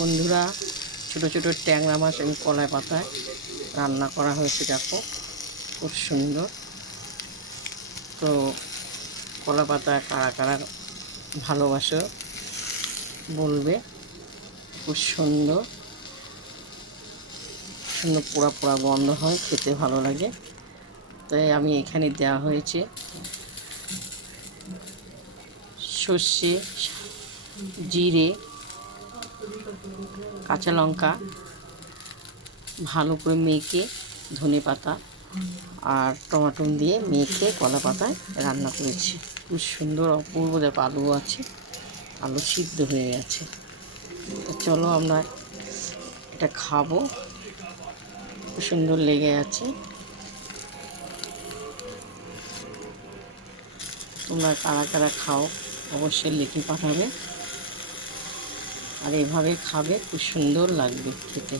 বন্ধুরা, ছোট ছোট ট্যাংরা মাছ আমি কলাই পাতায় রান্না করা হয়েছে। দেখো খুব সুন্দর। তো কলা পাতা কারা কারা ভালোবাসো বলবে। খুব সুন্দর সুন্দর পোড়া পোড়া গন্ধ হয়, খেতে ভালো লাগে। তাই আমি এখানে দেওয়া হয়েছে সর্ষে, জিরে, কাঁচা লঙ্কা ভালো করে মেখে, ধনে পাতা আর টমেটো দিয়ে মেখে কলা পাতায় রান্না করেছি। খুব সুন্দর অপূর্ব। দেখো আলু আছে, আলু সিদ্ধ হয়ে গেছে। তো চলো আমরা এটা খাবো। খুব সুন্দর লেগে আছে। তোমরা কারা কারা খাও অবশ্যই লিখে পাঠাবে, আর এভাবে খাবে, খুব সুন্দর লাগবে খেতে।